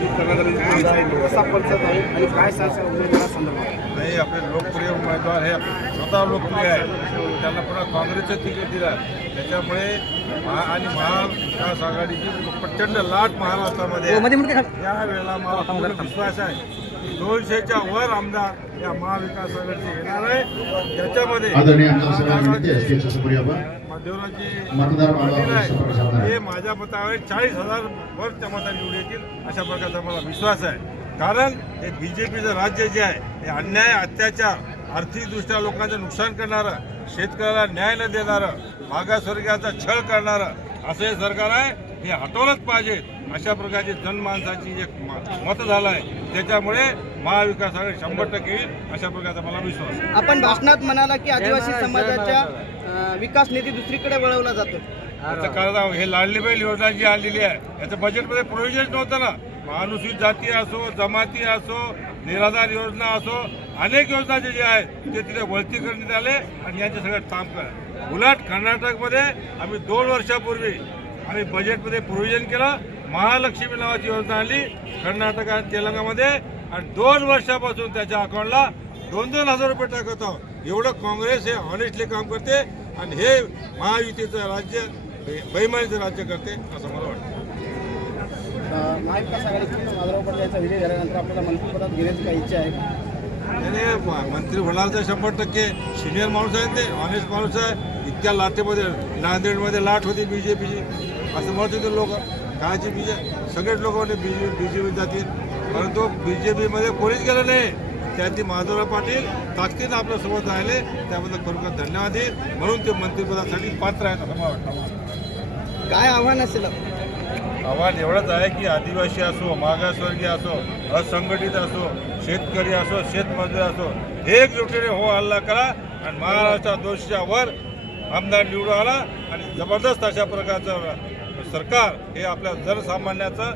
नाही आपले लोकप्रिय उमेदवार हे स्वतः लोकप्रिय आहे त्यांना पुन्हा काँग्रेसच्या तिकीट दिलं त्याच्यामुळे महा आणि महाविकास आघाडीची प्रचंड लाट महाराष्ट्रामध्ये हो, या वेळेला मला विश्वास आहे दोनशेच्या वर आमदार या महाविकास आघाडीचे येणार आहे याच्यामध्ये हे माझ्या मतावर चाळीस हजार वर त्या निवडून येतील अशा प्रकारचा मला विश्वास आहे कारण हे बी जे पीचं राज्य जे आहे हे अन्याय अत्याचार आर्थिकदृष्ट्या लोकांचं नुकसान करणारं शेतकऱ्याला न्याय न देणारं मागासवर्गीयाचा छळ करणारं असं हे सरकार आहे हे हटवलंच पाहिजे अशा प्रकारची जनमानसाची एक मत झालं आहे त्याच्यामुळे महाविकास आघाडी शंभर टक्के येईल अशा प्रकारचा मला विश्वास आपण भाषणात म्हणाला की आदिवासी समाजाच्या विकास निधी दुसरीकडे वळवला जातो हे लाडली योजना जी आलेली आहे याचं बजेटमध्ये प्रोव्हिजन नव्हतं ना अनुसूचित जाती असो जमाती असो निराधार योजना असो अनेक योजना जे जे आहेत ते तिथे वळती करण्यात आले आणि यांचे सगळं काम करा उलट कर्नाटकमध्ये आम्ही दोन वर्षापूर्वी आणि बजेटमध्ये प्रोव्हिजन केलं महालक्ष्मी नावाची योजना आली कर्नाटक आणि तेलंगणामध्ये आणि दोन वर्षापासून त्याच्या अकाउंटला दोन दोन हजार रुपये टाकत आहोत एवढं काँग्रेस हे ऑनेस्टली काम करते आणि हे महायुतीचं राज्य बैमानीचं राज्य करते असं मला वाटतं मंत्री होणार शंभर टक्के सिनियर माणूस आहे ते ऑनेस्ट माणूस आहे इतक्या लाटेमध्ये नांदेडमध्ये लाट होती बीजेपीची असं म्हणत होते लोक काळाची बीजे सगळेच लोक म्हणजे बी जे बी जे जातील परंतु बी जे पीमध्ये कोणीच गेलं नाही त्यांनी माधवराव पाटील ताकदीनं आपल्यासोबत राहिले त्याबद्दल खरोखर धन्यवाद येईल म्हणून ते मंत्रिपदासाठी पात्र आहेत असं मला वाटतं काय आव्हान असेल आव्हान एवढंच आहे की आदिवासी असो मागासवर्गीय असो असंघटित असो शेतकरी असो शेतमजूर असो एकजुटीने हो हल्ला करा आणि महाराष्ट्र दोषच्या वर आमदार निवडून आला आणि जबरदस्त अशा प्रकारचा सरकार हे आपल्या जनसामान्याचं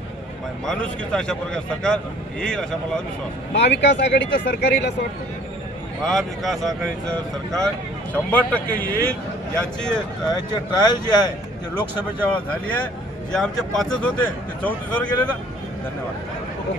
माणुसकीचं अशा प्रकारे सरकार येईल असा मला विश्वास महाविकास आघाडीचं सरकार येईल असं वाटतं महाविकास आघाडीचं सरकार शंभर टक्के येईल याची याची ट्रायल जी आहे ती लोकसभेच्या वेळा झाली आहे जे आमचे पाचच होते ते चौतीसवर गेले ना धन्यवाद